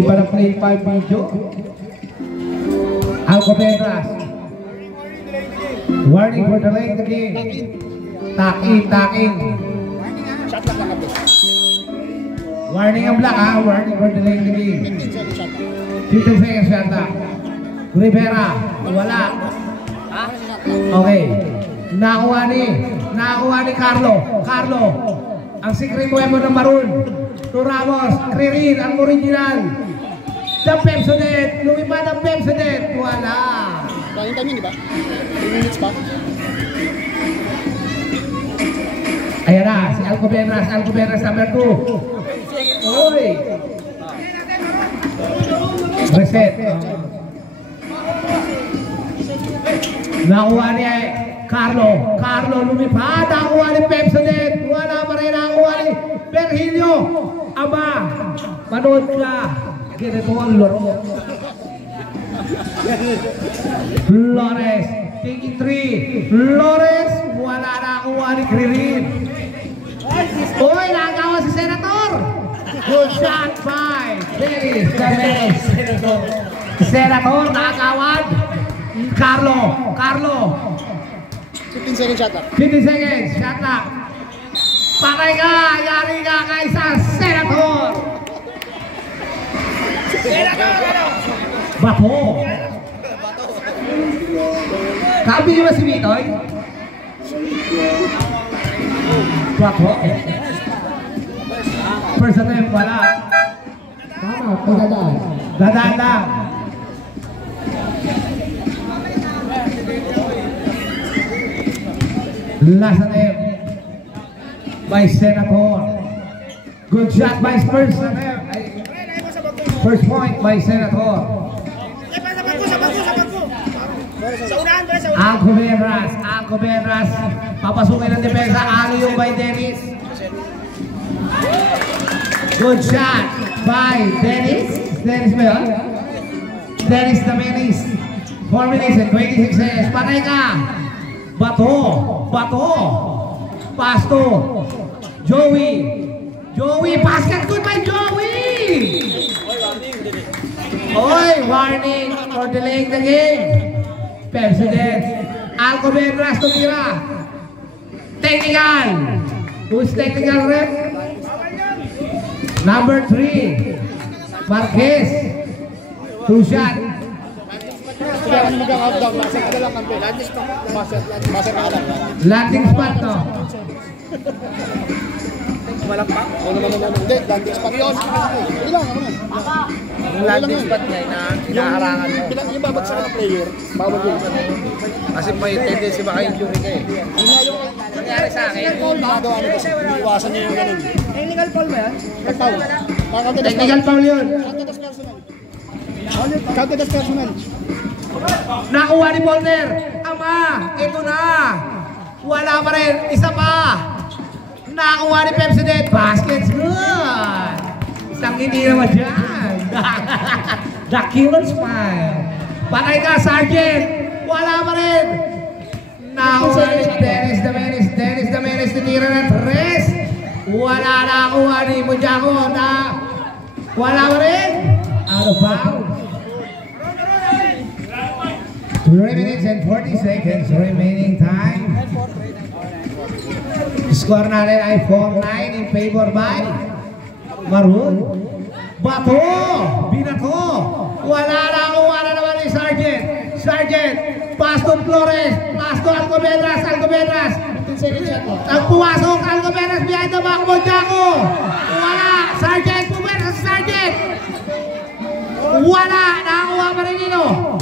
Para play 5 video. Alcobendas. Warning for delaying the game. Takin. Warning ang black ha. Warning for delaying the game. 15 seconds shot clock. Rivera. Wala. Okay. Nakuha ni Carlo. Ang secret mo ng Maroon. To Ramos, Kririn, ang original. The Pepsodent, lumipad ang Pepsodent. Wala. Kaya time yun, di ba? 3 minutes pa. Ayan na, si Alcobendas number 2. Oy. Reset. Nakuha ni Carlo lumipad. Nakuha ni Pepsodent. Wala pa rin. Nakuha ni Virgilio. Aba, panood ka. Ganito ang laro. Flores, taking 3. Flores, wala na kuha ni Kririn. Uy, nagawa si Senator. Good shot by Dennis Gomez. Senator, nakakawan. Carlo. 15 seconds shot up. 15 seconds, shot up. Patay ka, yari ka kaysa Senator. Bato. Kabi nyo ba si Vitoy? Bato. First attempt, wala. Tama, pagdadaan. Dadaan lang. Last attempt by Senator. Good shot by Spurs. First point by Senator. Alcobendas. Papasukin ng depensa. Aliyo by Dennis. Good shot by Dennis. Dennis ba yun? Dennis the Menace. 4 minutes and 26 seconds. Patay ka. Bato. Pasto. Joey, basket good by Joey! Oy, warning for delaying the game. Pepsodent. Alcobendas tumira. Technical. Who's technical rep? Number 3. Marquez. 2 shot. Landing spot to. Malakpak? Hindi, landing spot yun. Ilang ako na. Yung landing spot niya na hinaharangan mo. Yung babagsak ng player, bawal yun. Kasi may tendency baka injury ka eh. Nangyari sa akin. Ginagawa mo kasi, iwasan niya yung ganun. Technical foul ba yan? Technical foul yun. Counted as personal. Nakuha ni Polner. Ama, ito na. Wala pa rin. Isa pa. Nakuha ni Pepsodent. Basket's good. Isang hindi naman dyan. The killer smile. Patay ka, Sergeant. Wala pa rin. Nakuha ni Dennis the Menace. Titira ng 3. Wala nakuha ni Mujaco. Wala pa rin. Out of bounds. 3 minutes and 40 seconds remaining time. Score natin ay 4-9 in favor by Maroon. Bato! Binato! Wala naman ni Sergeant! Pass to Flores! Pass to Alcobendas! Ang pumasok! Alcobendas behind the back mo, Jaco! Wala! Sergeant! Pumasok sa Sergeant! Wala! Nakakuha pa rin nino!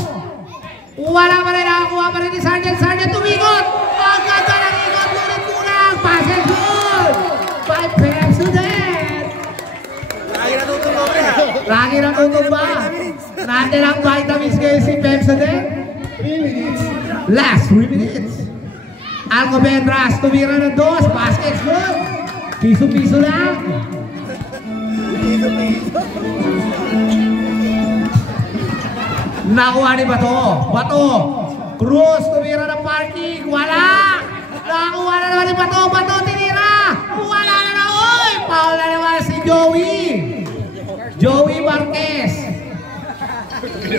Wala pa rin! Nakakuha pa rin ni Sergeant! Sergeant tumikot! Ang ganda ng ikot! Ngunit kulang! Pass and good! By Pepsodent! Lagi na tutong ba? Natin ang vitamins kayo si Pepsodent? 3 minutes. Last 3 minutes. Alcobendas tumira ng 2. Basket's good. Piso-piso lang. Nakuha ni Bato. Cruz tumira ng parking. Wala. Nakuha na naman ni Bato tinira. Wala na na. Oy! Foul na naman si Joey Marquez. 2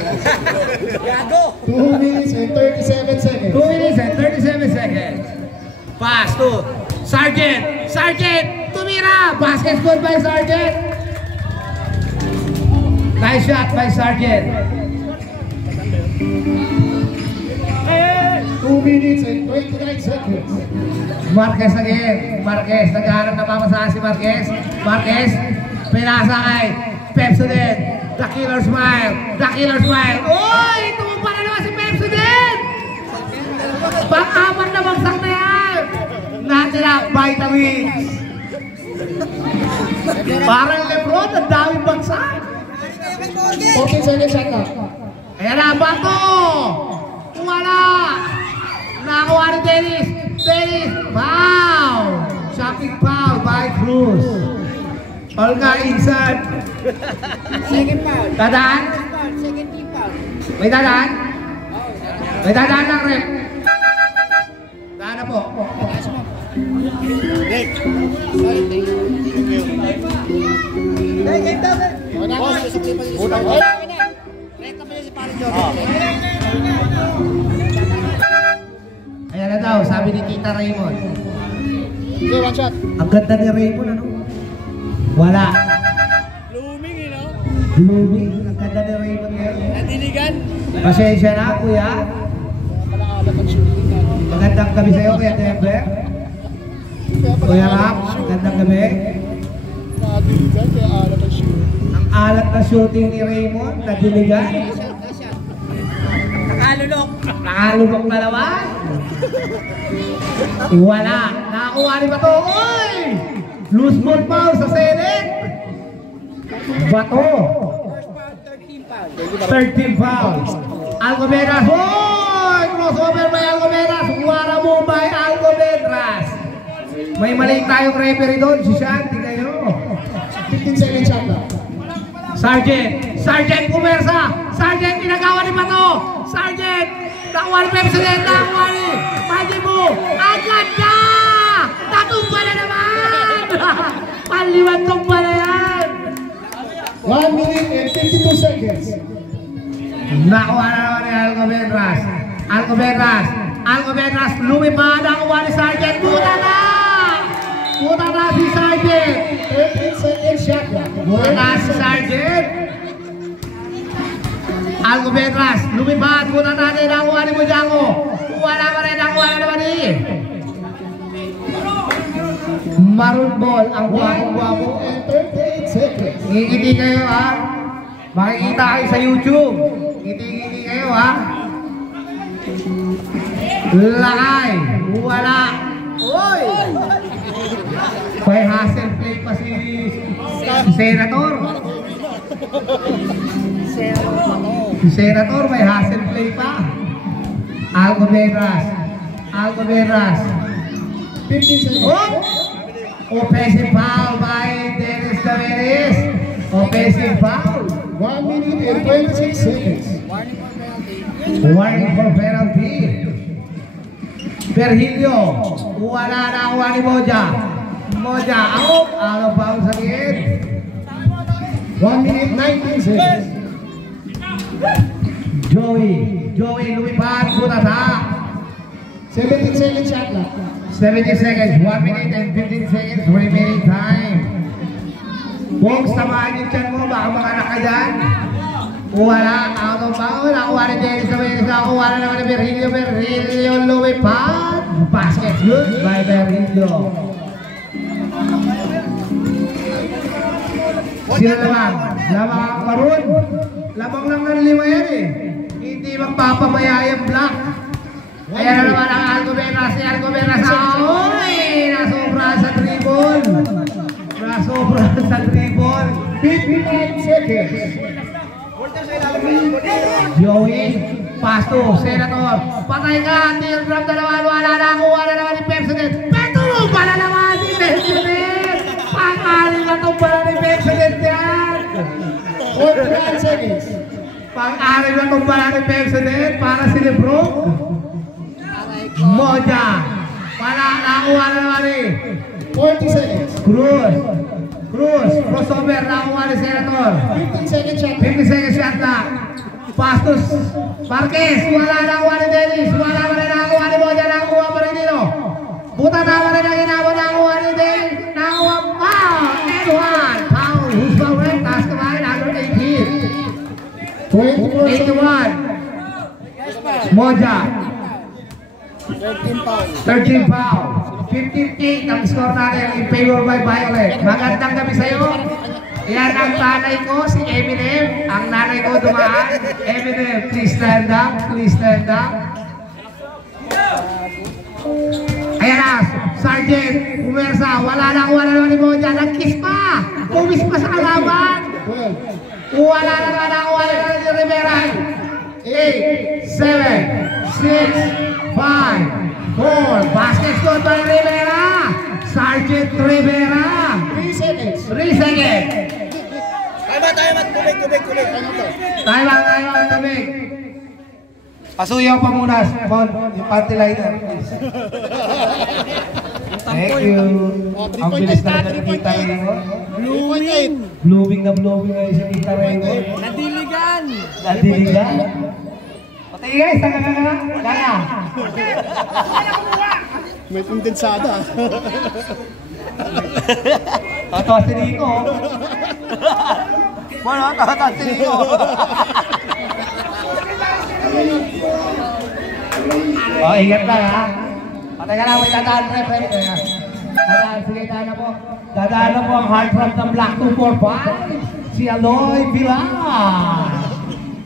minutes and 37 seconds. 2 minutes and 37 seconds. Pass to Sergeant. Sergeant, tumira. Basket scored by Sergeant. Nice shot by Sergeant. 2 minutes and 29 seconds. Marquez again. Marquez, naghahanap na pamasahan si Marquez. Marquez, pinasa kay Pepsodent. The killer smile. The killer smile. Uy! Tumumpa na naman si Pepsodent! Pang-apat na bagsak na yan! Natira, vitamins. Parang Lebron, ang daming bagsak. 14 seconds shot clock. Ayan na, bato! Wala! Nakakuha ni Dennis. Dennis, foul! Shocking foul by Cruz. Olga Insan. Second foul. Dadaan? Second team foul. May dadaan? May dadaan lang rin. Daan na po. Ayan na daw, sabi ni Tita Raymond. Okay, 1 shot. Ang ganda ni Raymond, ano? Wala. Blooming. Ang ganda ni Raymond ngayon. Natiligan. Pasensya na, kuya. Magandang gabi sa'yo, Kuya Temper. Kuya Mac, magandang gabi. Ang alat na shooting ni Raymond, nadiligan. Nakalulok. Nakalulok na naman. Wala. Nakakuha ni Bato. Uy! Loose ball foul sa Senate. Bato. First foul, third team foul. Third team foul. Alcobendas. Uy! Crossover by Alcobendas. Wara mo by Alcobendas. May mali tayong referee doon. Si Shanti kayo. 15 seconds shot clock. Sergeant! Sergeant Pumersa! Sergeant, pinagawa ni Bato! Sergeant! Nakuha ni Pepsodent! Nakuha ni Majibu! Ang ganda! Natumba na naman! Panliwan tumba na yan! 1 minute and 52 seconds. Nakuha na naman ni Alcobendas! Alcobendas! Alcobendas! Lumipad! Nakuha ni Sergeant! Buta na! Buta na si Sergeant! 13 seconds shot clock. Buta na si Sergeant! Alcobendas, lumipad, muna natin, nakuha ni Mujango. Wala pa rin, nakuha na naman eh. Maroon ball, ang 1 guwapo-guwapo. minute and 38 seconds. Ngiti kayo ha. Makikita kayo sa YouTube. Ngiti kayo ha. Lakay, wala. Uy! May hustle play pa si Senator. Si Senator may hustle play pa. Alcobendas. Alcobendas. 15 seconds. Oh! Offensive foul by Dennis Taveres. Offensive foul. 1 minute and 26 seconds. Warning for penalty. Virgilio. Wala na kuha ni Moja. Moja out. Out of bounds again. 1 minute 19 seconds. Joey lumipad. Buta sa 17 seconds shot clock. 70 seconds, 1 minute and 15 seconds remaining time. Bogs, samahan yung tiyan mo, baka makanak ka dyan. Wala, out of bounds. Nakuha ni Dennis Taveres, nakuha na naman ni Virgilio. Virgilio lumipad. Basket good by Virgilio. Sino lamang? Lamang ang Maroon. Lamang lang ng 5 yan eh. Hindi magpapamaya yung block. Ayan na naman ang Alcobendas. Si Alcobendas. Uy! Nasobra sa dribble. Nasobra sa dribble. 59 seconds. Joey. Pass to Senator. Patay ka. Teal drop na naman. Wala na. Kuha na naman ni Pepsodent. Petulong pa na naman si Pepsodent. Pang-aling na itong pala ni Pepsodent yan. 49 seconds. Pang-aling na itong pala ni Pepsodent. Para si Lebron. Moja. Wala. Nakuha na naman eh. 40 seconds. Cruz. Crossover. Nakuha ni Senator. 15 seconds shot clock. 50 seconds shot na. Pastos Marquez, wala na kuha ni Dennis. Wala pa rin nakuha ni Moja. Nakuha pa rin dito. Buta na pa rin ang inabot. Nakuha ni Dennis. Nakuha pa. And one. Foul. Who's foul rin? Taas kamay. Number 18. 81. Moja. 13 foul. 13 foul. 15-8 ang score natin in favor by Violet. Magandang gabi sa'yo. Yan ang nanay ko, si Eminem. Ang nanay ko dumaan. Eminem, please stand up. Please stand up. Ayan na, Sergeant, pumersa. Wala na naman ni Moja. Nag-kiss pa. Pumis pa sa kalaban. Wala na naman ni Rivera. 8, 7, 6, 5, 4. Basket score by Rivera. Sergeant Rivera. 3 seconds. 3 seconds. Tubig. Tayo, tabig. Pasuyaw pa muna, yung panty liner. Thank you. Ang bilis na nakikita rin mo. Blooming na ngayon sa kita rin mo. Nadiligan. Patay guys, kaya. May kondensada. Tatawa si Rico. Tatawa si Rico. Oh, ingat lang ha. Patay ka lang, may dadaan pre. Dadaan, sige tayo na po. Dadaan na po ang heartthrob ng Black 245. Si Aloy Villar.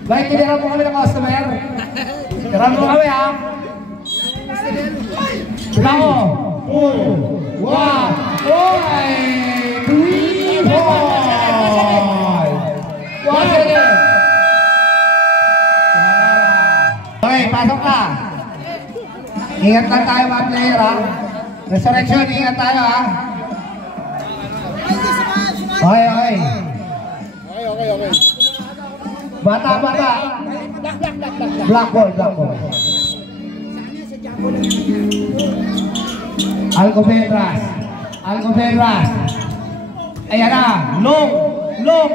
Bakit tiniram mo kami ng customer? Tiniram mo kami ha. Bravo! 2, 1, 3 boys! Once again! Okay, pasok ka! Ingat lang tayo mga player ha! Resurrection, ingat tayo ha! Okay. Bata! Black ball. Alcobenras. Ayan na. Long.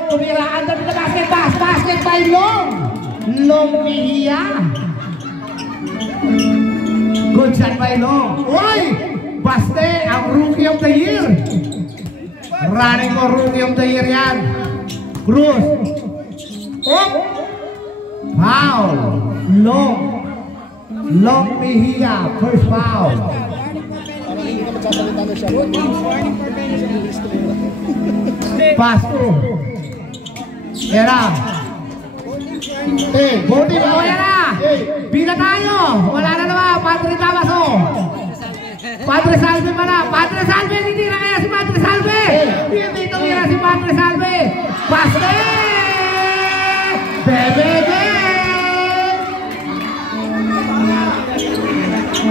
Tumira. Under the basket by Long. Long Mejia. Good shot by Long. Uy! Baste ang rookie of the year. Running for rookie of the year yan. Cruz. Oh! Foul. Long Mejia. First foul. Pass through. Era. Voting mo era. Bila tayo. Wala na naman. Padre Damaso. Padre Salve pa na. Padre Salve. Hindi na kaya si Padre Salve. Hindi tumira si Padre Salve. Baste. Bebe.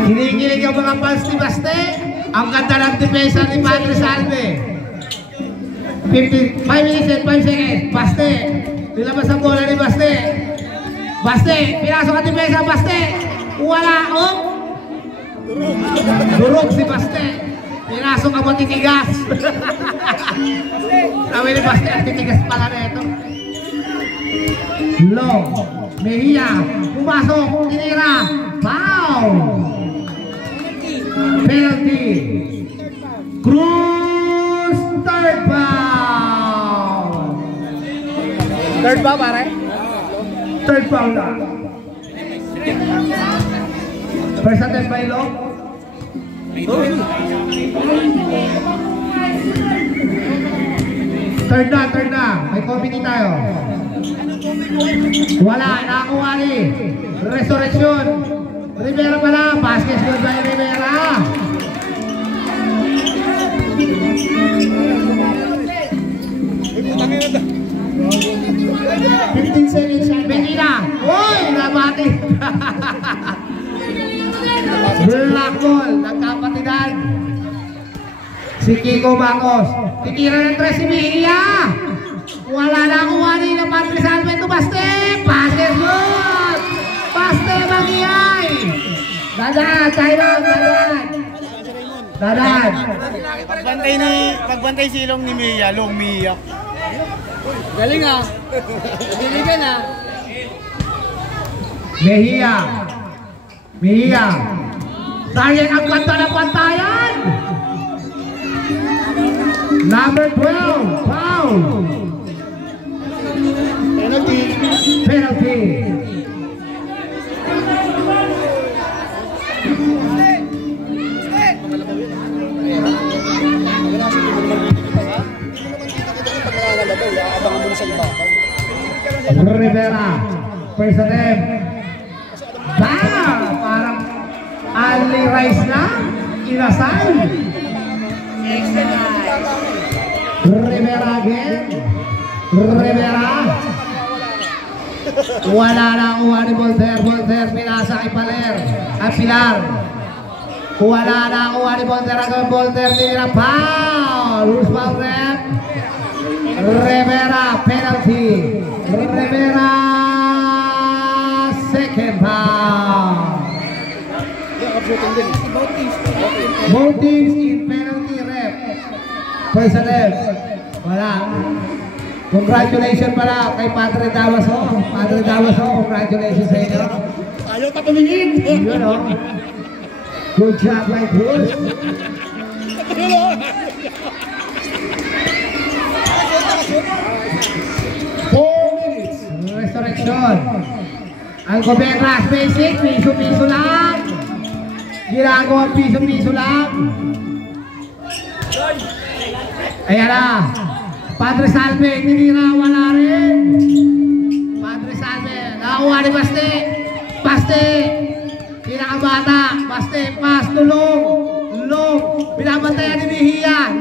Kinikilig ang mga fans ni Baste. Ang ganda ng depensa ni Padre Salve. 5 minutes and 5 seconds. Baste. Nilabas ang bola ni Baste. Pinasok ang depensa. Baste. Wala. Durog si Baste. Pinasok ang matitigas. Sabi ni Baste, ang titigas pala na ito. Long. Mejia. Pumasok. Tinira. Foul. Penalty. Cruz. Third foul. Third ba pare? Third foul na. First attempt by Long. Third na. May committee tayo. Wala. Nakakuha ni Resurrection. Rivera pala. Basket score by Rivera. Medina. Uy! Nabati. Black ball. Nagkapatidan. Si Kiko Bangos. Titira ng 3 si Mejia. Wala na kuha ni ng Padre Salve to Baste. Basket good. Baste Mangiyay. Dadaan. Pagbantay si Long ni Mejia, Long Mejia. Galing ah. Diligan ah. Mejia. Sayang ang ganda ng pantayan. Number 12, foul. Penalty. Rivera, first attempt. Parang Ali Rice na, inasal. Rivera again. Rivera. Wala na kuha ni Voltaire. Voltaire pinasa kay Pilar. Wala na kuha ni Voltaire. Hanggang Voltaire nila. Foul. Who's foul rep? Rivera, penalty. Rivera, second foul. Both teams in penalty rep. First attempt. Wala. Congratulations pala kay Padre Damaso. Padre Damaso, congratulations sa inyo. Ayaw pa tumingin. Yun o. Good job, my boys. 4 minutes. Resurrection. Ang Gobernas basic, piso-piso lang. Ginagawa piso-piso lang. Ayan na. Padre Salve, tinira, wala rin. Padre Salve, nakakuha ni Baste. Baste, pinakabata. Baste, pas, tulong. Binabantayan ni Mejia.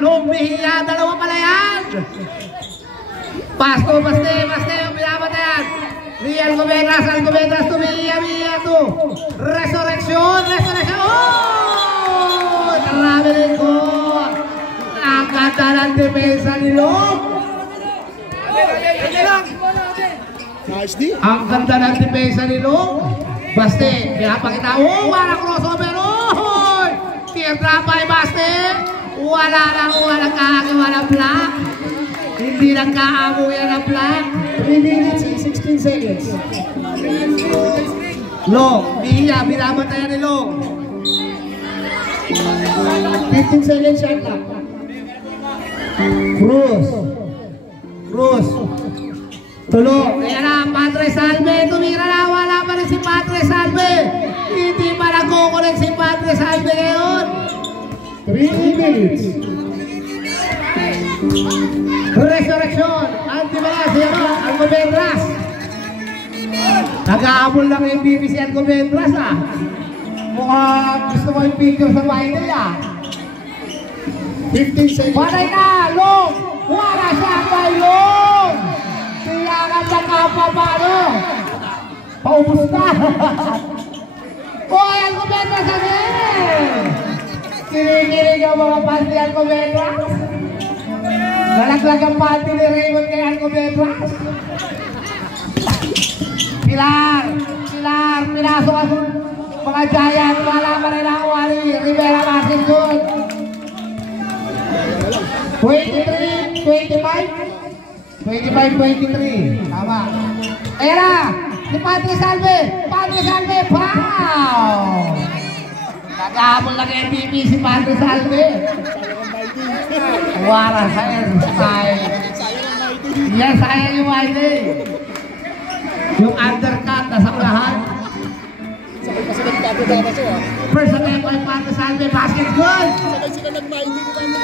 Dalawa pala yan. Pasto, Baste, binabantayan. Alcobendas to Mejia to. Resurrection. Oh! Marami rin ko. Ang ganda ng depensa ni Long. Nice D. Ang ganda ng depensa ni Long. Baste, pinapakita. Oh, walang crossover. Oh! Teardrop by Baste. Walang block. Hindi nagkaamoy yan ang block. 3 minutes and 16 seconds. Long, Mejia, binabantayan ni Long. 15 seconds shot lang. Cruz. Tulong. Kaya na, Padre Salve. Tumira na. Wala pa rin si Padre Salve. Hindi pa nag-connect si Padre Salve ngayon. 3 minutes. Resurrection. Antibalas. Alcobendas. Nag-aabol lang yung MVP si Alcobendas ah. Mukhang gusto mo yung picture sa final ah. 15 seconds. Patay na! Long! Wala siya kay Long! Tiyakan na kapwa paano? Paubos na! Hoy! Alcobendas again! Kinikilig ang mga panty Alcobendas? Nalaglag ang panty ni Raymond kay Alcobendas? Pilar! Pinasok ang mga giant! Wala pa rin ang wali! Rivera Martin good! 23, 25, 23. Tama. Ayan na. Si Padre Salve. Pow! Nag-aabol lang MVP si Padre Salve. Wala sayang. Yes, sayang yung ID. Yung undercut, nasa ulahan. First attempt by Padre Salve. Basket good.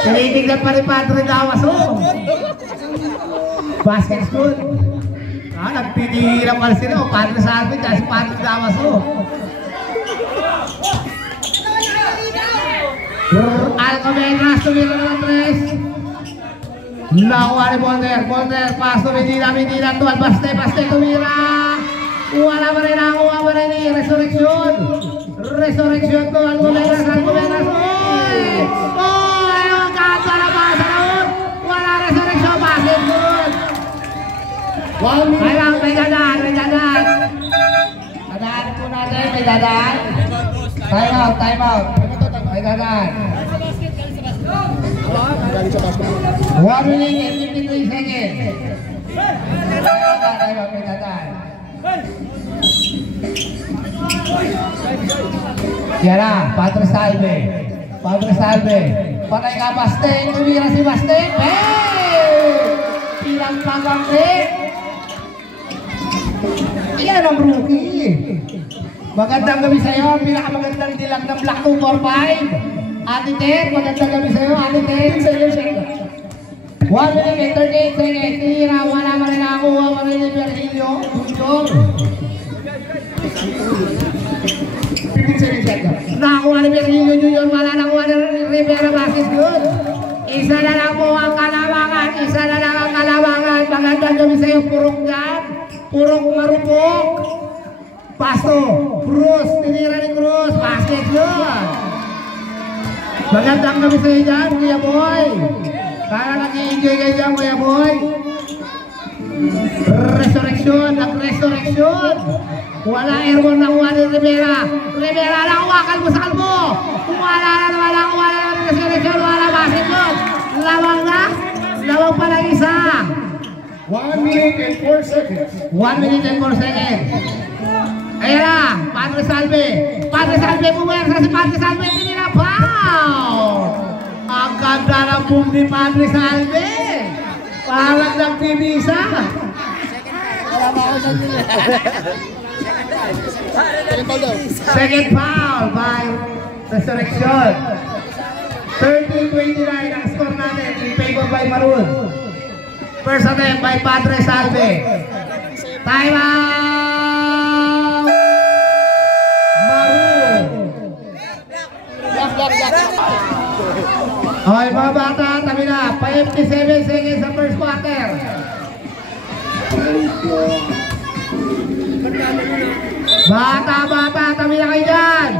Tinitignan pa rin Padre Damaso. Basket good. Nagtitira pa sila. Padre Salve at si Padre Damaso. Alcobendas tumira na ng 3. Nakuha ni Voltaire. Pass to Medina to Baste tumira. Wala pa rin nakuha pa rin ni Resurrection to Alcobendas. Oy! Ang kanta na pasa noon. Wala Resurrection. Basket good. May dadaan. Dadaan po natin. May dadaan. Time out. May dadaan. 1 minute and 53 seconds. May dadaan. Yan na, Padre Salve. Padre Salve. Patay ka, Basteng. Tumira si Basteng. Hey! Ilang pagangkin. Ayan ang rookie. Magandang gabi sa'yo. Pinakamagandang dilag ng Black 245. Ate Ted, magandang gabi sa'yo. Ate Ted, sa'yo siya. 1 minute, 38 seconds. Tira, wala pa rin nakakuha. Wala rin ni Virgilio. Junior. 15 seconds. Nakakuha ni Virgilio Junior. Wala nakuha ni Rivera Vasquez. Good. Isa na lang po ang kalamangan. Isa na lang ang kalamangan. Magandang gabi sa'yo. Purong gan. Purong marupok. Pasto. Cruz. Tinira ni Cruz. Vasquez. Good. Magandang gabi sa'yo dyan, Kuya Boy. Para nag-i-enjoy kayo dyan, Kuya Boy. Resurrection, nag-resurrection. Wala airborne na kuha ni Rivera. Rivera, nakuha, kalbo sa kalbo. Wala na naman, nakuha na naman resurrection. Wala, basketball. Lawang na. Lawang pa lang isa. 1 minute and 4 seconds. 1 minute and 4 seconds. Ayan na, Padre Salve. Padre Salve, pumersa si Padre Salve. Hindi na foul. Ang ganda ng boom ni Padre Salve. Parang nagtibisa. Second foul by Resurrection. 13-29 ang score natin in favor by Maroon. First attempt by Padre Salve. Time out! Maroon. Okay mga bata, tabi na. 57 seconds sa first quarter. Bata, tabi na kayo dyan.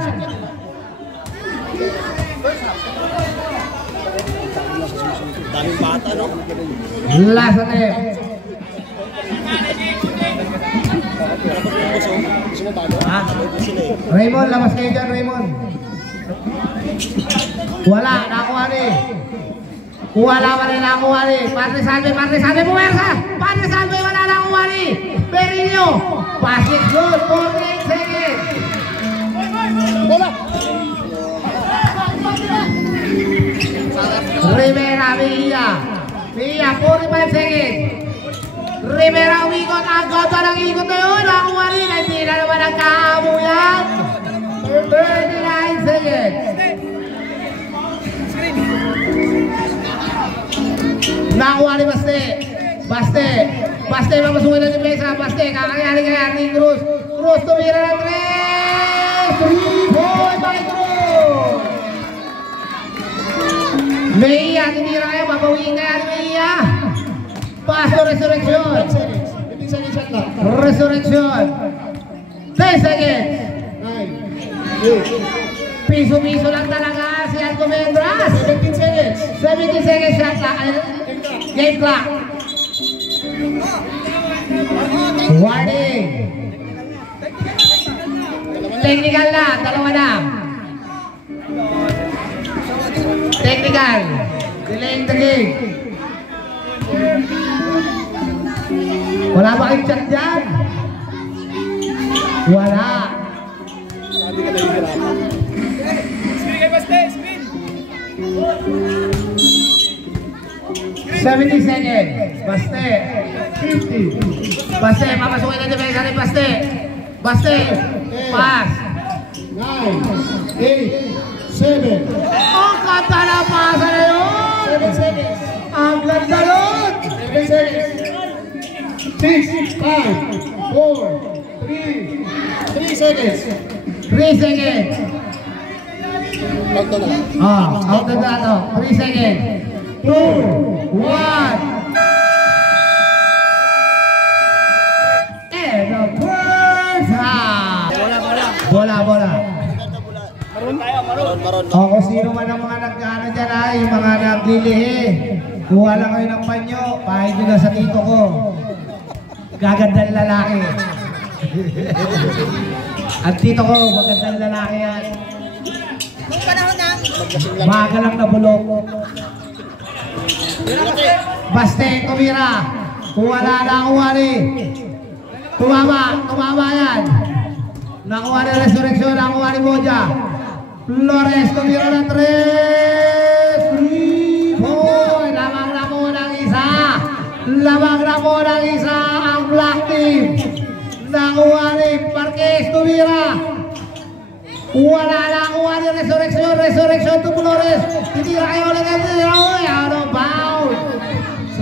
Daming bata, no? Last attempt. Raymond, labas kayo dyan, Raymond. Wala, nakuha ni. Wala pa rin nakuha ni. Padre Salve, puwersa. Padre Salve, wala nakuha ni. Perillo. Passes good, 48 seconds. Bola! Rivera, Villa, 45 seconds. Rivera, umikot. Ang ganda ng ikot na yun. Nakuha ni. Hindi na naman nagkakabuyan. 39 seconds. Nakuha ni Baste, mamasukin na ni Pesa. Baste, kakayari kaya ni Cruz. Cruz, tumira ng 3. 3-point by Cruz. Mejia, tinira kayo. Babawiin kaya ni Mejia. Pasto, Resurrection. 15 seconds shot lang. Resurrection. 10 seconds. 9, 8, Piso-piso lang talaga si Alcomendras. 17 seconds. 70 seconds shot lang. Game clock. Warning. Technical na. Dalawa na. Technical. Delaying the game. Wala ba kayong chat dyan? Wala. Sabi ka na hihirapan. Screen kay Baste, screen! 70 seconds. Baste. 50, Baste. Papasukin na defensa ni Baste. Baste. Pass. 9, 8, 7, Ang ganda na pasa na yun! 7 seconds. Ang ganda yun! 7 seconds. 6, 5, 4, 3 seconds. 3 seconds. Pagto na lang. Out na dato. 3 seconds. 2, 1. And the first half. Bola. Maroon. O kung sino man ang mga nagkaano dyan yung mga naglilihi. Kuha lang kayo ng panyo. Pahid nyo na sa tito ko. Gagandang lalaki. At tito ko, magandang lalaki yan. Baga lang na bulok. Baste, tumira. Kung wala na kuha ni. Tumama yan. Nakuha ni Resurrection, nakuha ni Moja. Flores tumira ng 3. 3 point. Lamang na po ng isa. Lamang na po ng isa ang black team. Nakuha ni Marquez tumira. Wala na kuha ni Resurrection to Flores. Titira kayo ulit ang tira. Out of bound.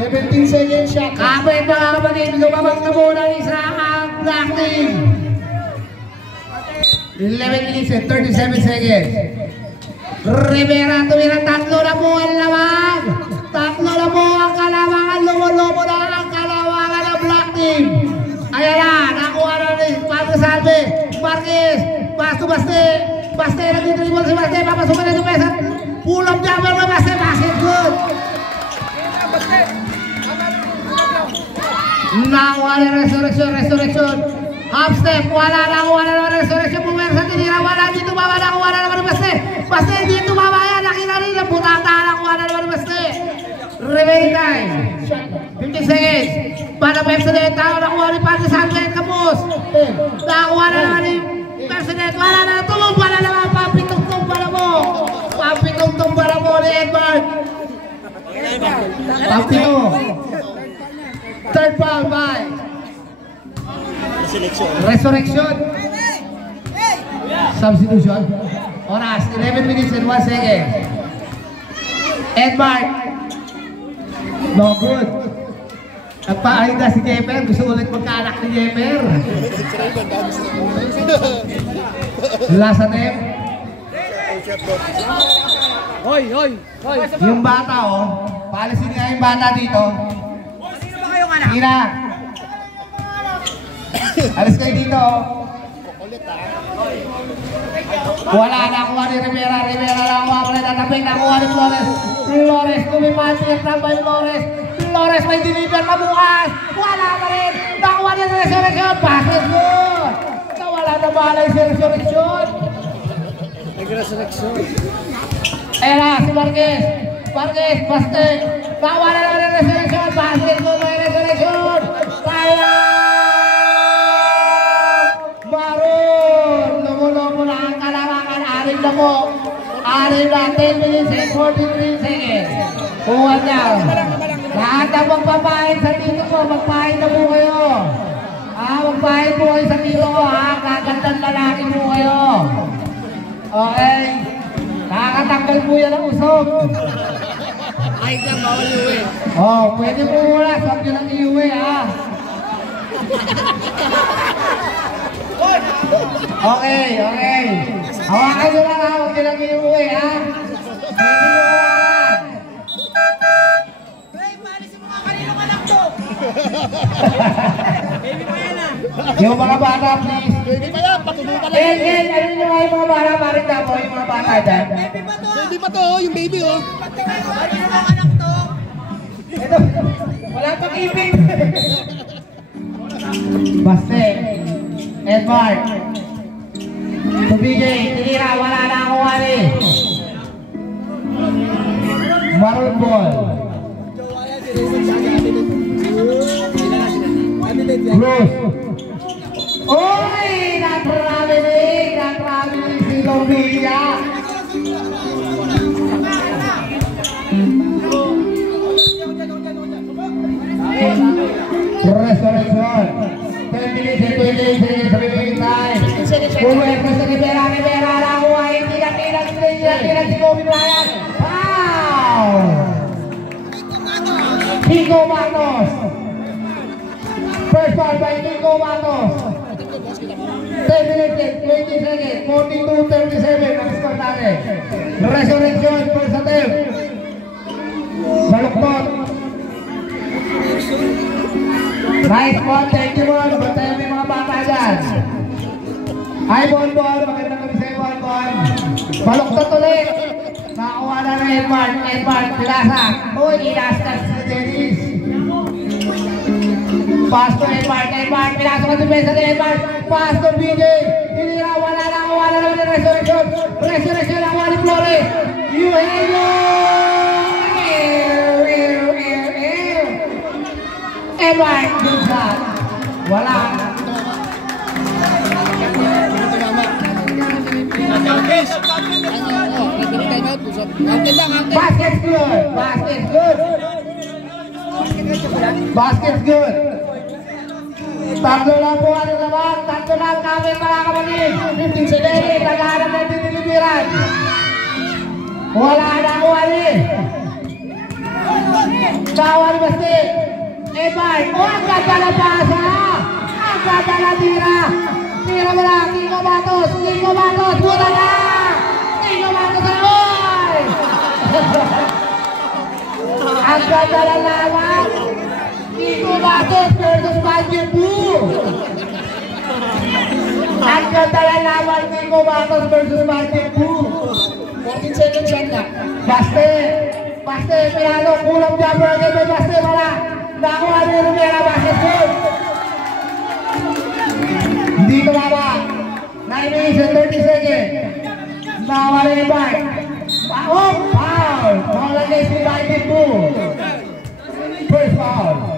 17 seconds shot. Kapit mga kapatid, lumabang na po ng isa ang black team. 11 minutes and 37 seconds. Rivera tumira, tatlo na po ang lamang. Tatlo na po ang kalamangan. Lumo-lumo na ang kalamangan ng black team. Ayan na, nakuha na ni Padre Salve. Marquez, Baste. Baste, nag-dribble si Baste. Papasukan na yung pesa. Pull-up jumper na Baste. Basket good. Nakuha ni Resurrection. Half step, wala na Resurrection. Pumersa, tinira, wala. Dito baba, nakuha na naman ni Baste. Baste, dito baba yan. Nakita rin, butata, nakuha na naman ni Baste. Remaining time. 50 seconds. Para Pepsi-Net, nakuha ni Padre Salve. Kapos. Nakuha na naman ni Pepsi-Net. Wala na, tumumpa na naman. Papitong-tung para mo. Papitong-tung para mo ni Edward. Papitong. Third foul by Resurrection. Substitution. Oras, 11 minutes and 1 second. Edward. No good. Nagpaahinga si Jeffer. Gusto ulit magkaanak ni Jeffer. Last attempt. Hoy! Yung bata policy niya yung bata dito. Ina. Alis kayo dito. Wala na kuha ni Rivera na kuha ko na tatapik. Nakuha ni Flores kumipati at tambay Flores may deliver na bukas. Wala pa rin. Nakuha ni Resurrection. Passes good. Nawala na balay si Resurrection. Ayan na si Marquez, Baste. Nakuha na naman ni Resurrection. Passes good by Resurrection. Kaya Maroon. Lumo na ang kalamangan. Arin na po. 10 minutes and 43 seconds. Kuha niya. Lahat ang magpapahid sa dito ko, magpahid na po kayo. Magpahid po kayo sa dito ko, Kagandang lalaki po kayo. Okay. Nakakatanggal po yan ang usok. Kahit lang bawal iuwi. Pwede po muna. Huwag nyo lang iuwi, Okay. Hawakan nyo lang, huwag nyo lang iuwi, Pwede nyo hawakan. Yung mga bata, please. Baby pa yan, patuloy pa lang. Ano nyo nga yung mga bata, parin na po yung mga bata dyan. Baby pa to, yung baby Ito, wala pang ipin. Baste, Edward, Tubigay, tinira, wala na ako wali. Maroon ball. Bruce. Oy, na-traveling si Lombia. Resurrection. 10 minutes and 28 seconds remaining time. Puwerto sa Rivera na ako ay tira si Kobe Bryant. Foul! Kiko Matos. First foul by Kiko Matos. 10 minutes and 20 seconds. 42-37 ang score natin. Resurrection first attempt. Baluktot. Nice ball, thank you all. Bantayan may mga bata dyan. Hi, Bon. Magandang kami sa'yo, Bon. Baluktot ulit. Nakakuha na ng Edward. Pilasa. Uy, inastas si Dennis. Pass to Edward. Pilasa ka tumesa ni Edward. Pass to BJ. Tinira, wala na naman ng Resurrection. Resurrection nakuha ni Flores. Eugenio! Edward, good shot. Wala. Ano Counted lang, counted. Basket's good. Basket's good. Basket's good. Tatlo lang po ang naman. Tatlo lang kami mga kapatid. 15 seconds. Naghahanap ng titilibiran. Wala na ko ali. Bawal basti. Ebay. Ang ganda na pasa. Ang ganda na tira. Tira mo lang. Kiko Batos. Kiko Batos. Buta na. Kiko Batos na oy. Ang ganda na laban. Kiko Batos versus Magic Blue. Ang ganda na laban. Kiko Batos versus Magic Blue. 14 seconds shot na. Baste, Baste, Milano, kulang jumper again by Baste, wala. Nakuha ni Rivera, basket good. Hindi tumama. 9 minutes and 30 seconds. Nakuha ni Ibay. Oh, foul. Foul against the Magic Blue. First foul.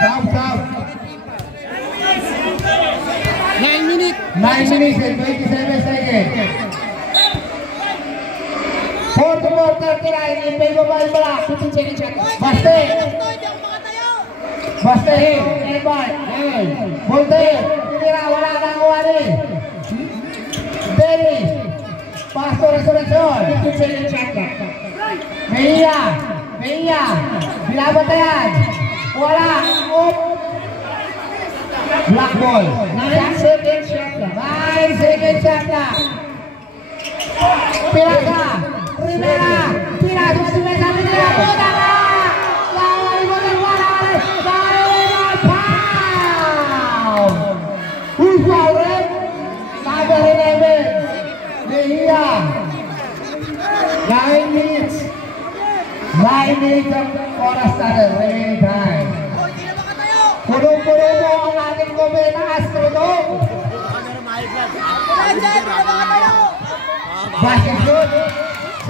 Foul. 9 minutes. 9 minutes and 27 seconds. 4-4-39, Ibay babae pala. 15 seconds shot. Baste. Baste hit. Ibay. Voltaire. Tira, wala na ang wali. Dennis. Pasto resurrection. 15 seconds shot na. Mejia. Binabatayan. Wala. Up. Black ball. 9 seconds shot na. 9 seconds shot na. Pirasa. Rivera. Pirasa. Rivera. Puta ka. Laway mo ng walay. Dahil foul. Who's foul, Red? Number 11. Mejia. 9 minutes. 9 minutes ang oras natin. Remaining time. Puno-puno mo ang ating Gobeta Astrodome. Basket good.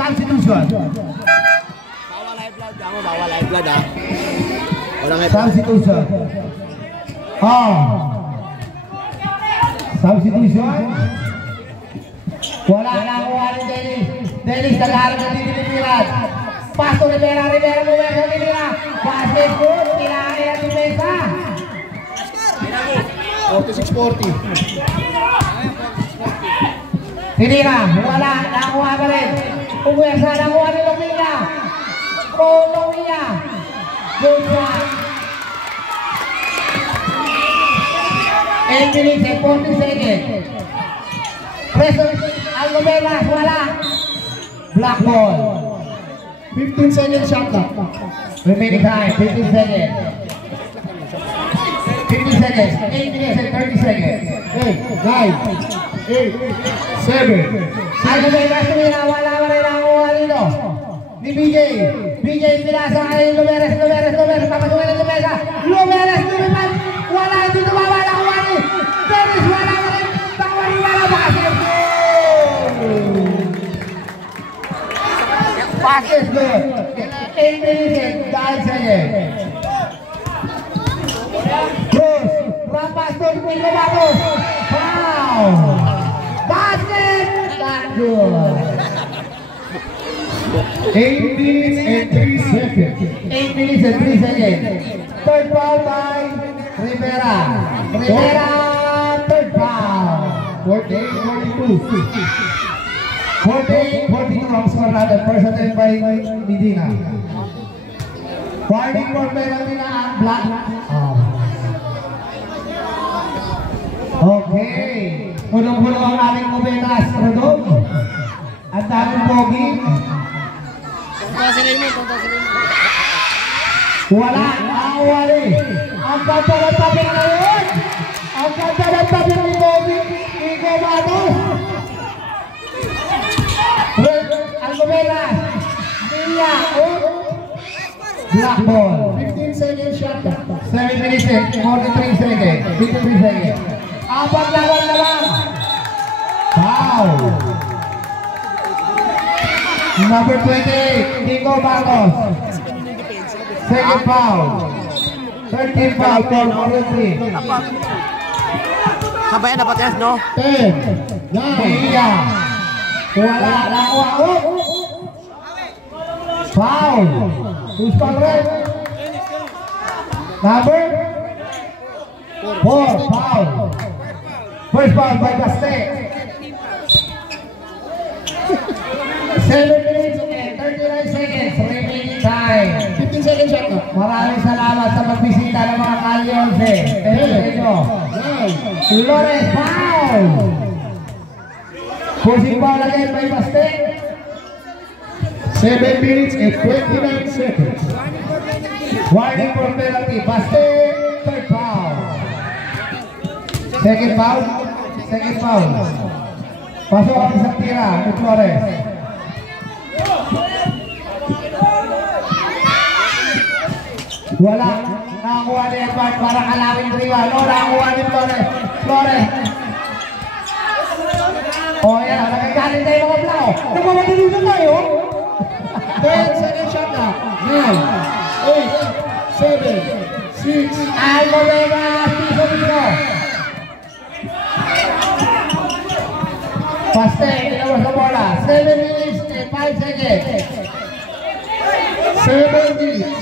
Substitution. Bawal live blood, bawal live blood ah. Walang Substitution. Substitution. Wala na kuha ni Dennis. Dennis nagharap ng titilipiran. Pasto Rivera buwer sa titira. Basket good. Kailangan ang depensa. 46-40. Tinira. Wala. Nakuha ka rin. Pumwersa. Nakuha ni Lumia. Lumia. Good shot. 8 minutes and 40 seconds. Preso. Algobelas. Wala. Black ball. 15 seconds shot na. Remaining time, 15 seconds. 15 seconds, 8 minutes and 30 seconds. 8, 9, 8, 7. Algobelas tumira, wala pa rin ang kuha dito. Ni BJ. BJ pinasa kay Lumeres. Papasukin ng Lumesa. Lumeres, lumipan. Wala, hindi tumama na kuha ni Dennis. Wala pa rin. Tawa ni Wala. Basket good. Basket good. 8 minutes and 9 seconds. Cruz. Rampas to Kiko Batos. Foul. Basket. Not good. 8 minutes and 3 seconds. 8 minutes and 3 seconds. Third foul by Rivera. Third foul. 48-42. 48-42 ang score natin. First attempt by Medina. Warning for Medina ang black. Okay. Punong-puno ang aming Gobeta Astrodome. Ang daming pogi. Wala ang wali. Ang ganda ng tabi ngayon. Ang ganda ng tabi ni Bobby. Kiko Batos. Algobela. Mia. Black ball. 15 seconds shot na. 7 minutes and 43 seconds. 53 seconds. Apat laban na lang. Foul. Number 28, Kiko Batos. Second foul. 13 foul for Morrissey. Sabayan dapat yes, no? 10, 9, Mia. Wala. Nakuha. Foul. Who's foul, red? Number? 4. Foul. First foul by Baste. 7 minutes and 39 seconds remaining time. 15 seconds shot na. Maraming salamat sa pagbisita ng mga Kalyonse. Flores, foul! Pushing ball again by Baste. 7 minutes and 29 seconds. Warning for penalty. Baste, third foul. Second foul. Second foul. Pasok ang isang tira ni Flores. Wala. Nakakuha ni Edward para kalawin riwa. No, nakakuha ni Flores. Flores. Oh, yan. Nagagaling tayo mga blau. Nagmamatilusan tayo. 10 seconds shot na. 9, 8, 7, 6. Almovega, piso. Baste, inawas sa bola. 7 minutes and 5 seconds. 7 minutes.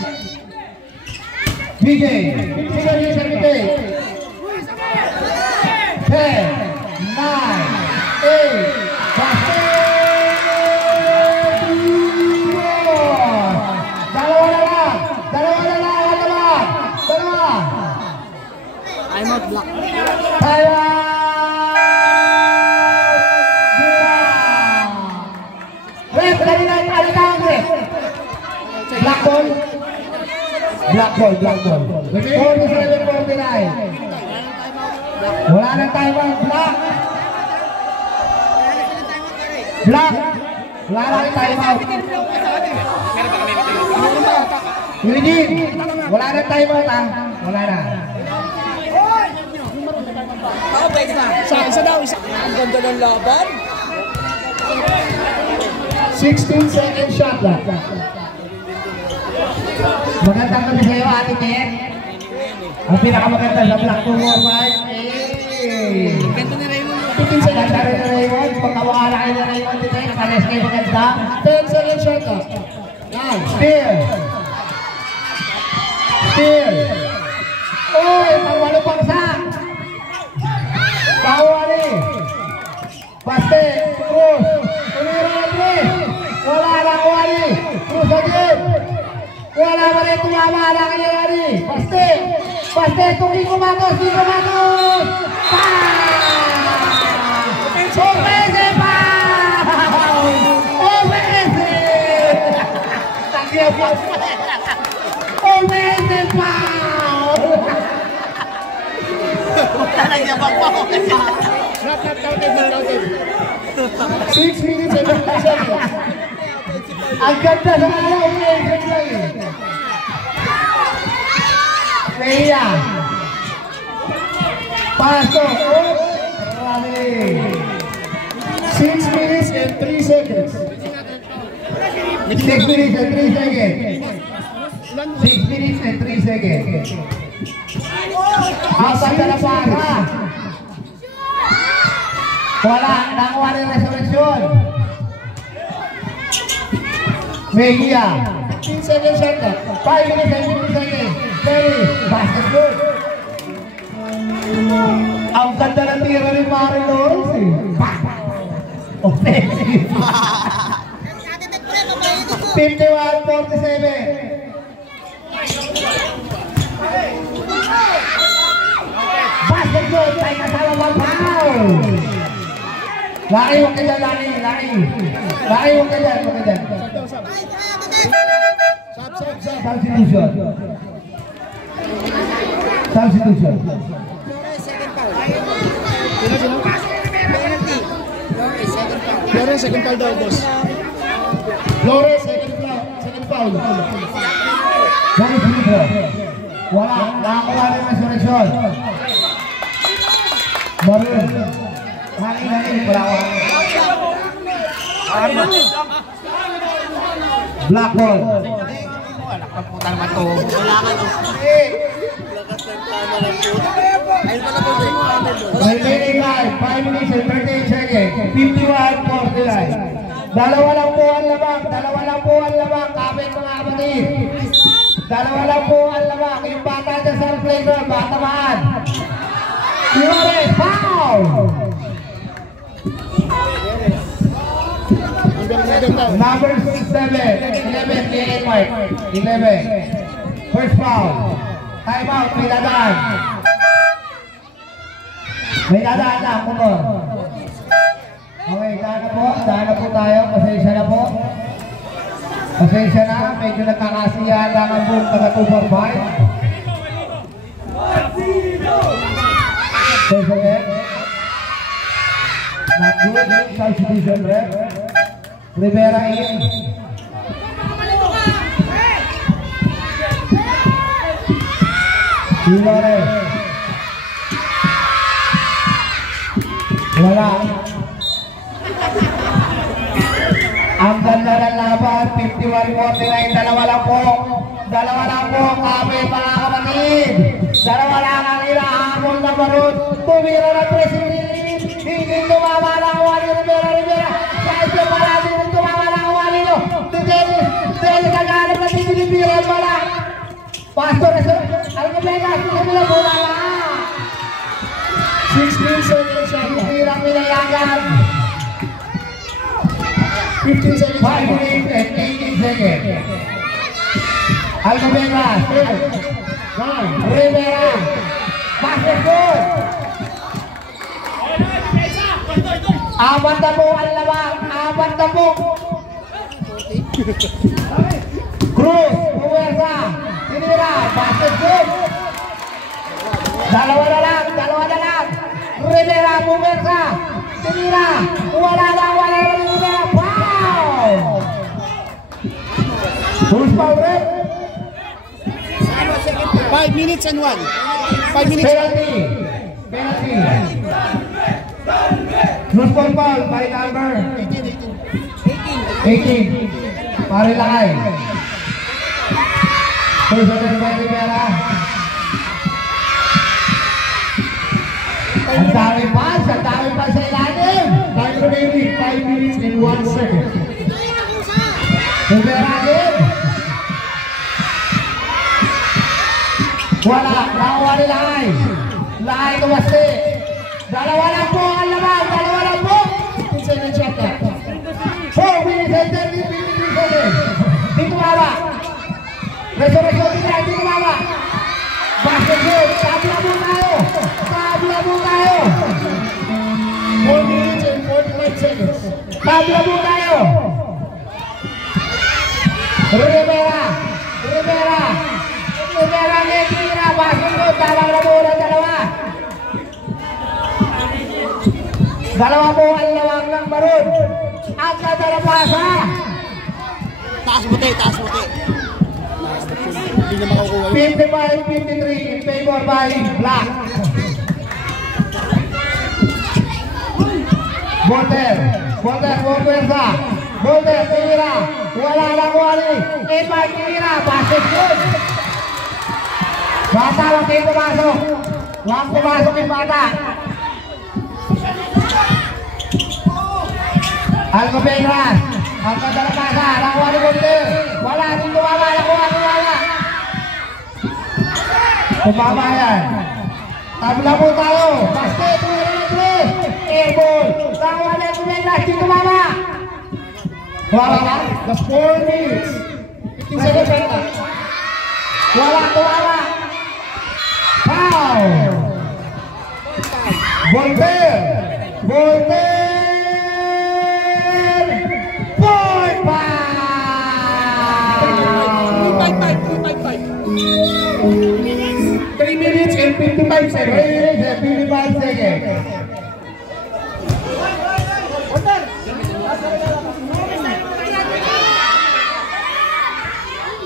BJ, 6 seconds sa BJ. 10, 9, 8, Baste! Dalawa na lang! Dalawa! I'm out block. Taiwan! Ref, dali na yung alikang ref. Black ball. 47-49. Wala nang Taiwan. Black. Wala nang timeout. Eugene, wala nang timeout ha. Wala na. Isa daw. Ang ganda ng laban. 16 seconds shot na. Magandang kami sa iyo, Ate Ken. Ang pinakamaganda sa Black 245. Ganda ni Raymond. 15 Ang seconds ganda shot rin na Raymond. Pagkawala kayo na Raymond dito, nakares kayo maganda. 10 seconds shot na. 9. Steal. Uy, pangwalo pangsa. Pawali. Baste, Cruz. Tumira na Cruz. Wala lang Wali. Cruz again. Wala pa rin tumama lang kay Wali. Baste, tuki kumatos. Obese pa! Obese! Takya pa! Obese pa! Counted. 6 minutes and 50 seconds. Ang ganda sa araw, obese lang eh. Leia. Pasok. Rally. 6 minutes and 3 seconds. 6 minutes and 3 seconds. 6 minutes and 3 seconds. Apat na para. Wala. Nakuha ng resurrection. Megia. 15 seconds shot na. 5 minutes and 50 seconds. Terry. Basket good. Ang ganda ng tira ni Mari Lawrence eh. Offensive. 51-47. Basket good. Tayo kasama mag-foul. Laki, huwag ka dyan, Laki, huwag ka dyan, Substitution. Flores, second foul daw, boss. Flores, second foul. Wala, nakakuha rin resurrection. Maroon. Hangin, wala ko. Black ball. Puta naman to. Wala ka no. Lakas ng camera po. Ayun pala po sa Remaining live, 5 minutes and 38 seconds. 51-49. Dalawa lang po ang labang. Dalawa lang po ang labang. Kapit mga kapatid. Dalawa lang po ang labang. Yung bata dyan sa playground. Bata maan. Flores, foul! Number 6, 7, 11, Lienel Mark. 11. First foul. Time out. May dadaan. May dadaan na. Kumor. Okay, daan na po tayo. Pasensya na po. Pasensya na. Medyo nagkakasiyahan lang ang buong taga 245. First again. Not good. Substitution rep. Rivera in. Flores. Wala. Ang ganda ng laban, 51-49, dalawa lang po. Dalawa lang po, kami mga kapatid. Dalawa lang ang inahamon na barod. Tumira na 3 minutes. Hindi tumama na ang wali Rivera. Kahit yung marami nung tumama na ang wali nyo. Dili kaganap na tinilipiran mo na. Pastor, ang kabegas, tinilipiran mo na lang. 16 seconds siya. Tinirang nilayagan. 15 seconds. 5 minutes and 18 seconds. Alcobendas. Rivera. Basketball. Apat na po ang labang. Apat na po. Cruz. Puwersa. Tinira. Basketball. Dalawa na lang. Rivera. Puwersa. Tinira. Wala na. Rivera. Foul. Who's foul, rep? 5 minutes and 1. 5 minutes. Penalty. Loose ball foul by number 18. Parilakay. First again by Rivera. Ang dami pa sa ilalim. Time remaining 5 minutes and 1 second. Rivera again. Wala, nakuha ni Lahay. Lahay kumasti. Dalawa lang po ang labang. 15 seconds shot na. 4 minutes and 30 seconds. Di tumama. Resurrection di tumama. Basketball. Tabla mo tayo. 4 minutes and 45 seconds. Tabla mo tayo. Rivera. Tira. Basketball. Talang na muna dalawa. Dalawa po ang lawang ng barun. At nadarapasa. Taas muti. Hindi na makukuha. 55-53 in favor by Black. Bolter, tira. Wala lang wali. Ibang tira. Basketball. Bata, wag kayo pumasok. Wag pumasok yung bata. Alcobendas. Ang kadarapasa. Nakuha ni Bolter. Wala. Nakuha. Tumama yan. Tabla po tayo. Basket. Airball. Nakuha ni Alcobendas. Tumama. Tumama ka? The 4 minutes. 15 seconds. Wala. Foul. Bolter. Point five. 3 minutes and 55 seconds.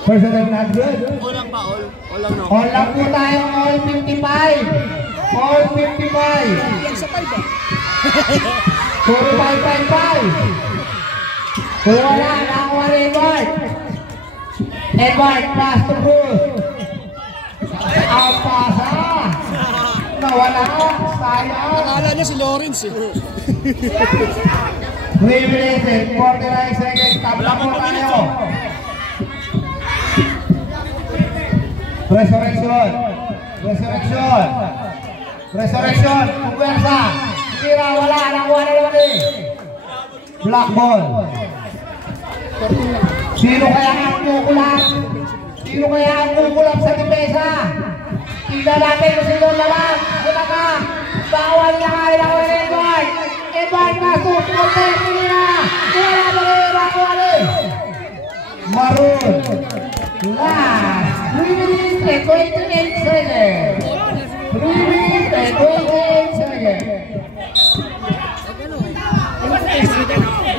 First and not good. All lang no. All lang po tayo, all 55. All 55. Yan sa 5 ah. Puro 5. Kung wala, nakuha ni Edward, pass to Cruz. Ang pasa. Nawala. Sayang. Akala niya si Lawrence eh. 3 minutes and 49 seconds. Tabla po tayo. Resurrection. Resurrection. Resurrection. Pumwersa. Tira, wala. Nakuha na naman eh. Black ball. Sino kaya ang kukulap? Sino kaya ang kukulap sa depensa? Tingnan natin kung sino naman. Wala ka. Bawal na nga ilang Edward. Edward Casus. Montes. Hindi na. Wala na rin. Nakuha rin. Maroon. Last. 3 minutes and 28 seconds. 3 minutes and 28 seconds.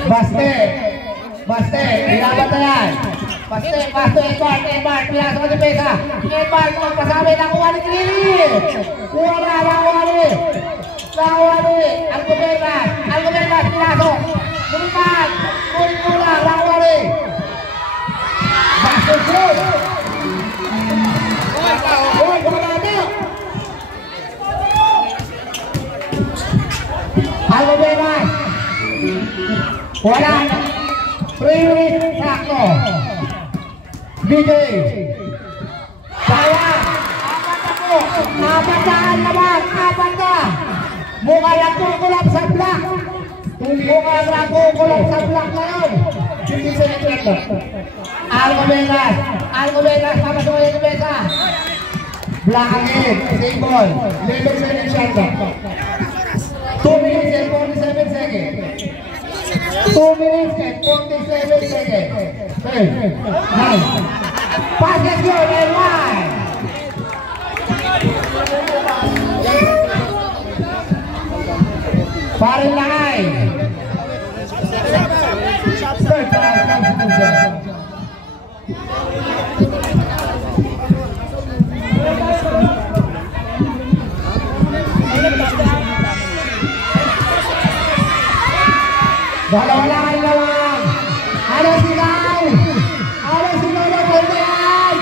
Baste. Baste. Ilaban na yan. Baste. Baste. Edward. Edward. Pinasa ko si Pesa. Edward. Magkasabi. Nakuha ni Trini. Wala. Nakuha ni. Nakuha ni. Alcobendas. Alcobendas. Pinasok. Bulikan. Bulikan. Nakuha ni. Baste. Shoot. Hoy, wala na. Alcobendas. Wala. 3 minutes sakto. DJ. Saya. Apat ako. Apat naman. Apat na. Mukha lang kukulap sa block. Mukha lang kukulap sa block ngayon. Hindi sa nito. Alcobendas. Alcobendas. Papasok yung mesa. Block again. Same ball. 11 seconds shot. 2 minutes and 47 seconds. 2 minutes and 47 seconds. 10, 9. Basket good and 1. Parin lahay. Third pass substitution. Dalawa lang lang. Ano sigaw? Ano sigaw na ganyan?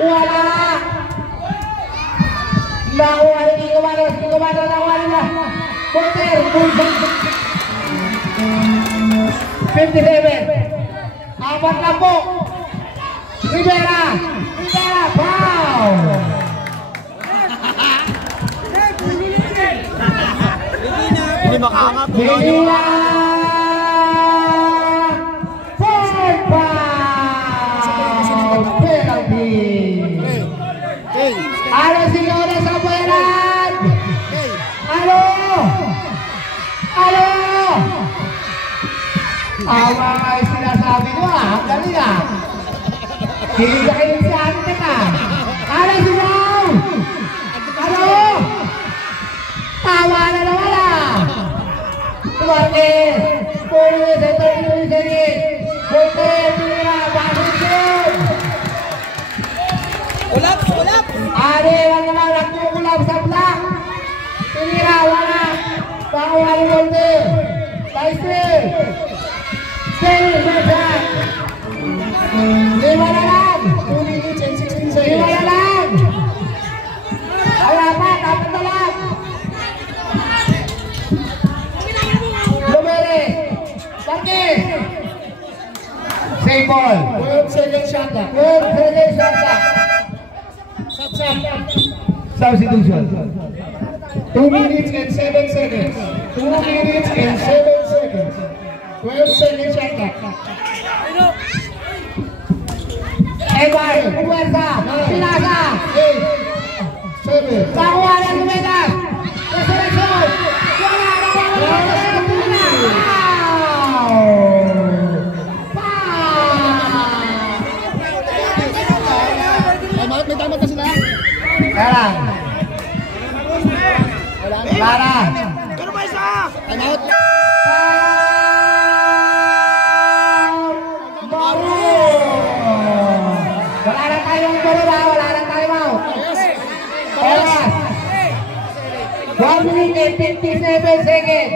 Wala. Nakuha ni Kumano. Si Kumano nakuha nila. Porter. 57. Apat na po. Rivera. Rivera. Foul. Hindi makaangat. Rivera. Fourth foul. Penalty. Ano sigaw na sa bueran? Ano? Ano? Tama nga yung sinasabi ko ang galing Hindi ka kayo sa akin ka. Ano sigaw? Ano? Tawa na naman Tumartes. Puro sa 30 seconds. Voltaire, Pira, Basket. Ulap! Ulap! Ari, wala naman nagkukulap sa block. Pira, wala. Tawa ni Voltaire. Tyson. Seri, Basak. 5 na lang. 2 minutes and 16 5 seconds. na lang. Wala pa, 4 na lang. Lumere. Bakit? Save ball. 12 seconds shot na. 12 seconds shot clock. Substitution. 2 minutes and 7 seconds. 2 minutes and 7 seconds. 12 seconds shot na. Edward, Puerta, Pinasa. 8, 7. Nakuha ng Lumedas. Resurrection. Wala na wala. May tamat na sila. Kaya Lara. Time out. Wala na tayong barura. Wala na tayong out. Oras. 1 minute and 57 seconds.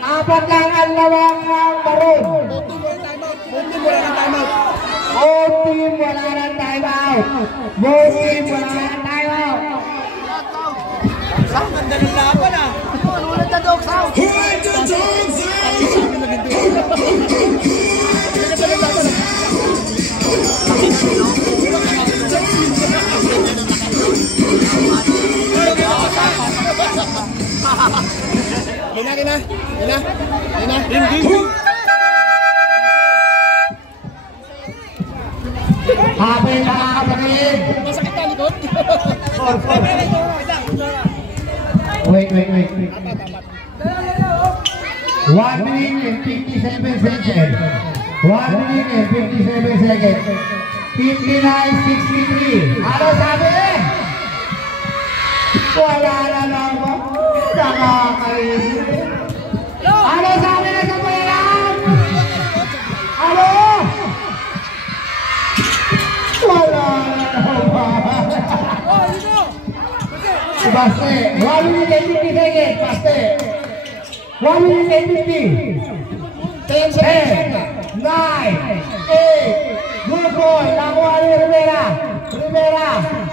Apat lang ang lawang ng Maroon. Both team wala ng time out. Both team wala ng time out. Ang ganda ng laban Ulit na dog sound! Who let the dogs out? Habay mga kapatid. Masakit na likod. Wait. 1 minute and 57 seconds. 1 minute and 57 seconds. 59-63. Ano sabi? Wala na naman. Nakakalimutin. Ano sabi na sa pailan? Ano? Wala na naman. Baste, 1 minute and 50 seconds. Baste. 1 minute and 50. 10 seconds. 9, 8. Good boy. Nakuha ni Rivera.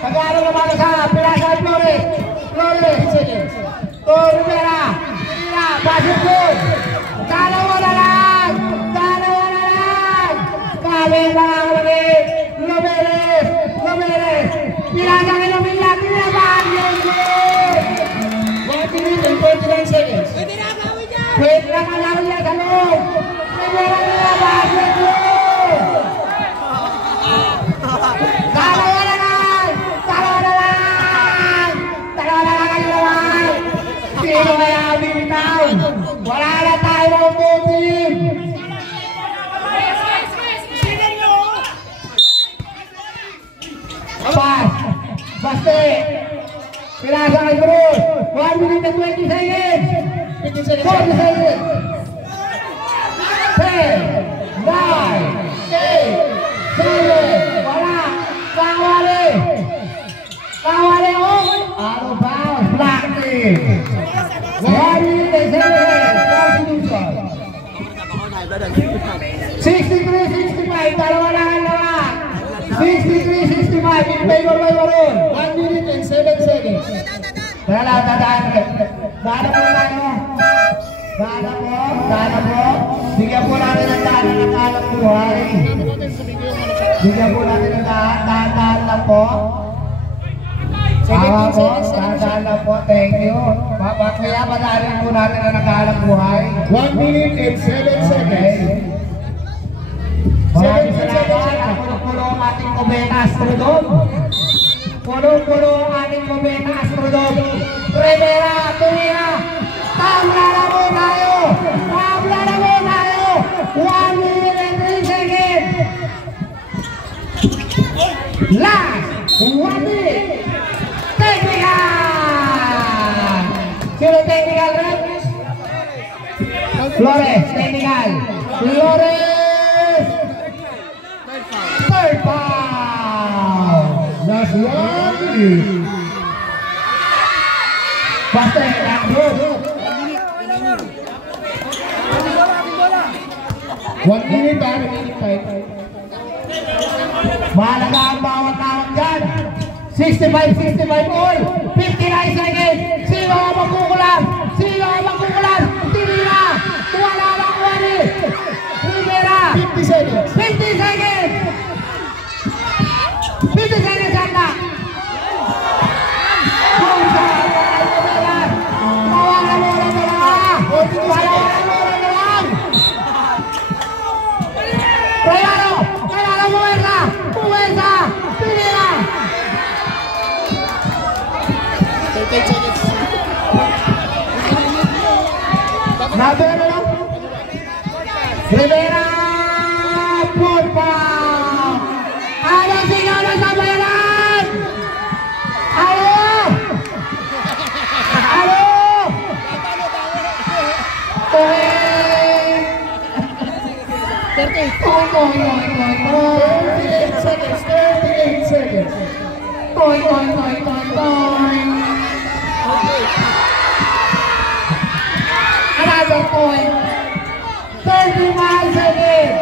Pag-aaral naman sa Pilasa Flores. To Rivera. Pasok good. Dalawa na lang. Kami lang ulit. Loberes. Pilasa ni Lumila. Tinabahan yung good. 1 minute and 49 seconds. Pwede lang alawin niya sa loob. Rivera tinabahan yung good. Dalawa na lang! Sino kaya bitaw? Wala na tayo ng team! Baste! Pilasa kay Cruz! 1 minute and 20 seconds! 40 seconds! 10, 9, 8, 7, wala! Kawali oh! Out of bounds, black team! 1 minute and 7 seconds, substitution! 63-65, dalawa lang ang laman! 63-65, in favor by Maroon! 1 minute and 7 seconds! Dana po! Bigyan po natin ang daan ng anak buhay! Bigyan po natin ang daan lang po! Awa po, dahan lang po, thank you. Kaya madalin po natin ang nakahalang buhay. 1 minute and 7 seconds. Maraming salamat. Puno-puno ang ating Kubeta Astrodome. Puno-puno ang ating Kubeta Astrodome. Rivera, tumira. Tabla na po tayo. 1 minute and 3 seconds. Last 1 minute. Technical! Sino technical, Red? Flores, technical. Flores! Third foul! Last 1 minute. Basta, good. 1 minute and 5. Mahalaga ang bawat tawag dyan. 65 all. 59 seconds. Sino ang magkukulam? Tinira. Wala lang wali. Rivera. 50 seconds. 50 seconds. 50 seconds anda. Rivera, pulpa. Ano sigaw na sa bayaran? Ano? Another point. 35 seconds.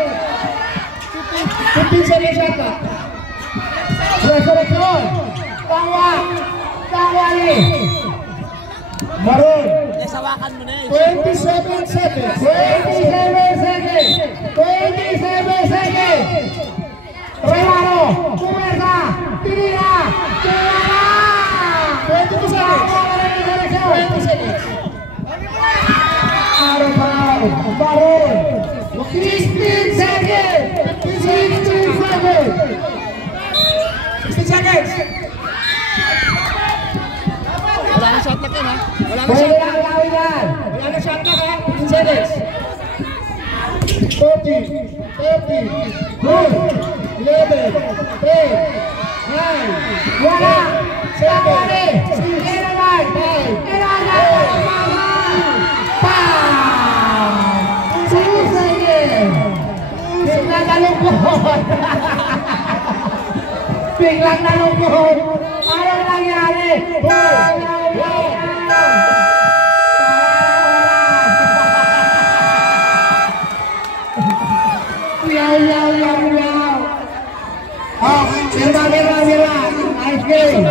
15 seconds shot. Resurrection. Tawali. Maroon. 27 seconds. 27 seconds. Rivero. Pumersa. Tinira. 22 seconds. 20 seconds. Baron. 16 seconds. 16 seconds. 16 seconds. Wala nang shot clock yan ha. Wala nang Pwede shot lang gawin yan. Wala na shot clock ha. 15 seconds. 40, 30, 9, 11, 10, 9, Wala. 7, Wala. 6, Kailangan. 5, Kailangan. 2 seconds. Biglang nalungkot. Biglang nalungkot. Anong nangyari? Yaw. Oh, mira. Ice cream.